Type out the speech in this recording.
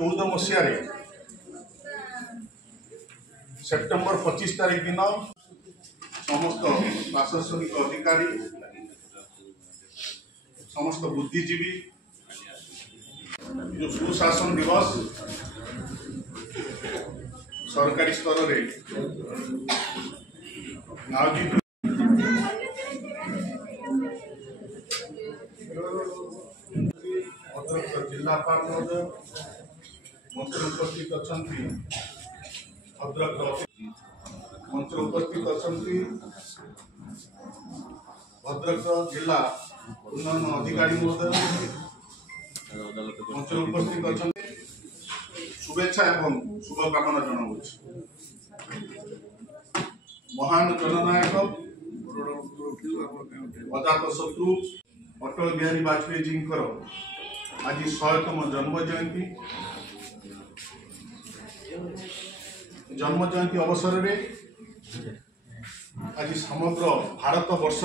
2014 September 25 तारीख दिन समस्त प्रशासनिक अधिकारी समस्त बुद्धिजीवी जो सुशासन दिवस सरकारी स्तर रे आयोजित भद्रक जिलापाल महोदय मंत्री उपस्थित अच्छा भद्रक मंत्री उपस्थित अच्छा भद्रक जिला उन्नयन अधिकारी महोदय मंत्री उपस्थित अच्छा शुभेच्छा एवं शुभकामना जनाऊँ। महान जननायक अजात शत्रु अटल बिहारी वाजपेयी जी आज 100तम जन्म जयंती अवसर में आज समग्र भारत वर्ष